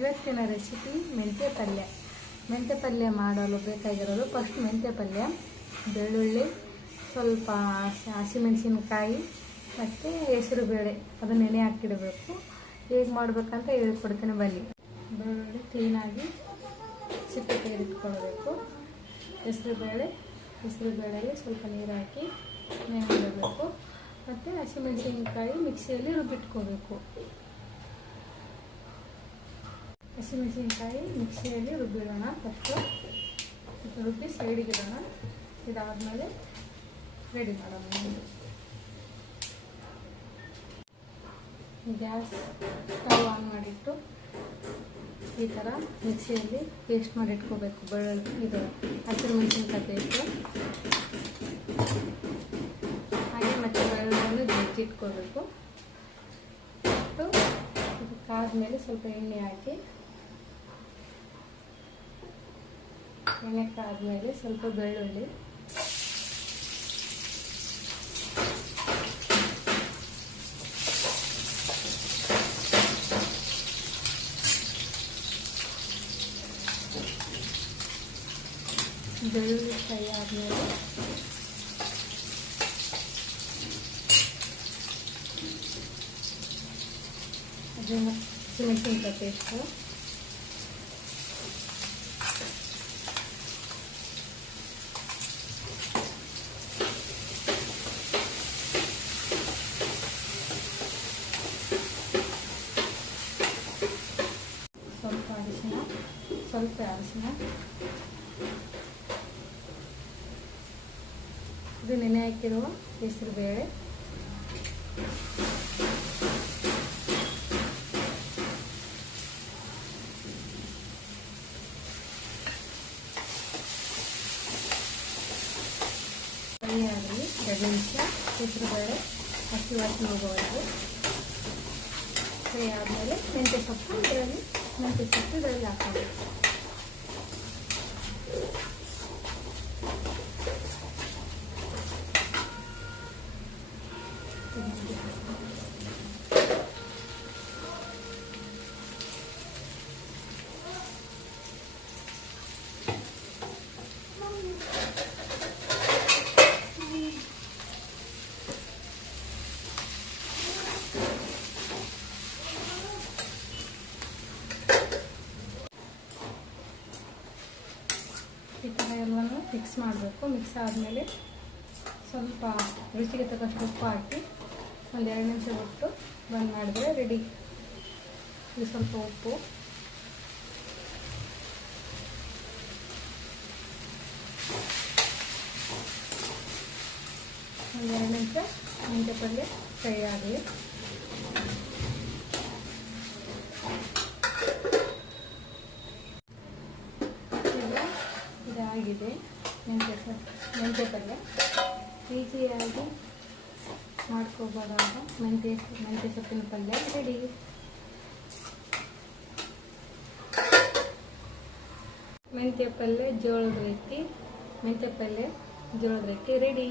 ಇವತ್ತಿನ ರೆಸಿಪಿ ಮೆಂತ್ಯ ಪಲ್ಯ. ಮೆಂತ್ಯ ಪಲ್ಯ ಮಾಡಲು ಬೇಕಾಗಿರೋದು ಫಸ್ಟ್ ಮೆಂತ್ಯ ಪಲ್ಯ, ಬೆಳ್ಳುಳ್ಳಿ, ಸ್ವಲ್ಪ ಹಸಿಮೆಣಸಿನಕಾಯಿ ಮತ್ತು ಹೆಸರುಬೇಳೆ ಅದನ್ನು ನೆನೆ ಹಾಕಿಡಬೇಕು. ಹೇಗೆ ಮಾಡಬೇಕಂತ ಹೇಳ್ಕೊಡ್ತೀನಿ ಬನ್ನಿ. ಬೆಳ್ಳುಳ್ಳಿ ಕ್ಲೀನಾಗಿ ಸಿಪ್ಪೆ ತೆಗೆದುಕೊಳ್ಳಬೇಕು. ಹೆಸರುಬೇಳೆಗೆ ಸ್ವಲ್ಪ ನೀರು ಹಾಕಿ ನೆನೆಯಿಡಬೇಕು. ಮತ್ತು ಹಸಿಮೆಣಸಿನಕಾಯಿ ಮಿಕ್ಸಿಯಲ್ಲಿ ರುಬ್ಬಿಟ್ಕೋಬೇಕು. ಹಸಿಮೆಣಸಿನಕಾಯಿ ಮಿಕ್ಸಿಯಲ್ಲಿ ರುಬ್ಬಿಡೋಣ. ಫಸ್ಟು ರುಬ್ಬಿ ಸೈಡಿಗಿಡೋಣ. ಇದಾದಮೇಲೆ ರೆಡಿ ಮಾಡೋಣ. ಗ್ಯಾಸ್ ಸ್ಟವ್ ಆನ್ ಮಾಡಿಟ್ಟು ಈ ಥರ ಮಿಕ್ಸಿಯಲ್ಲಿ ಪೇಸ್ಟ್ ಮಾಡಿ ಇಟ್ಕೋಬೇಕು. ಬೆಳ್ಳುಳ್ಳಿ ಇದು ಹಸಿರು ಮೆಣಸಿನಕಾಯಿ ಪೇಸ್ಟು, ಹಾಗೆ ಮತ್ತು ಬೆಳ್ಳುಳ್ಳಿಯನ್ನು ಜಜ್ಜಿ ಇಟ್ಕೋಬೇಕು. ಇದಕ್ಕಾದ್ಮೇಲೆ ಸ್ವಲ್ಪ ಎಣ್ಣೆ ಹಾಕಿ, ಎಣ್ಣೆ ಕಾದ್ಮೇಲೆ ಸ್ವಲ್ಪ ಬೆಳ್ಳುಳ್ಳಿ, ಫ್ರೈ ಆದಮೇಲೆ ಅದನ್ನು ಹಸಿಮೆಣಸಿನಕಾಯಿ ಪೇಸ್ಟು, ಸ್ವಲ್ಪ ಅರಿಶಿನ, ಇದು ನೆನೆ ಹಾಕಿರುವ ಹೆಸರುಬೇಳೆ, ಫ್ರೈ ಆಗಲಿ 2 ನಿಮಿಷ. ಹೆಸರುಬೇಳೆ ಹಸಿ ವಾಸನೆ ಹೋಗುವವರೆಗೂ ಫ್ರೈ ಆದಮೇಲೆ ಮೆಂತ್ಯ ಸೊಪ್ಪು ಇದರಲ್ಲಿ ಹಾಕಬೇಕು. ಈ ಥರ ಎಲ್ಲನೂ ಮಿಕ್ಸ್ ಮಾಡಬೇಕು. ಮಿಕ್ಸ್ ಆದಮೇಲೆ ಸ್ವಲ್ಪ ರುಚಿಗೆ ತಕ್ಕಷ್ಟು ಉಪ್ಪು ಹಾಕಿ ಒಂದು 2 ನಿಮಿಷ ಬಿಟ್ಟು ಬಂದ್ ಮಾಡಿದ್ರೆ ರೆಡಿ. ಇದು ಸ್ವಲ್ಪ ಉಪ್ಪು, ಒಂದು 2 ನಿಮಿಷ ಮೆಂತ್ಯ ಪಲ್ಯ ಫ್ರೈ ಆಗಲಿ. ಇದಾಗಿದೆ ಮೆಂತ್ಯ ಪಲ್ಯ. ಈಸಿಯಾಗಿ ಮಾಡ್ಕೋಬೋದಾದ ಮೆಂತ್ಯ ಸೊಪ್ಪಿನ ಪಲ್ಯ ರೆಡಿ. ಮೆಂತ್ಯ ಪಲ್ಯ ಜೋಳದ ರೊಟ್ಟಿ ರೆಡಿ.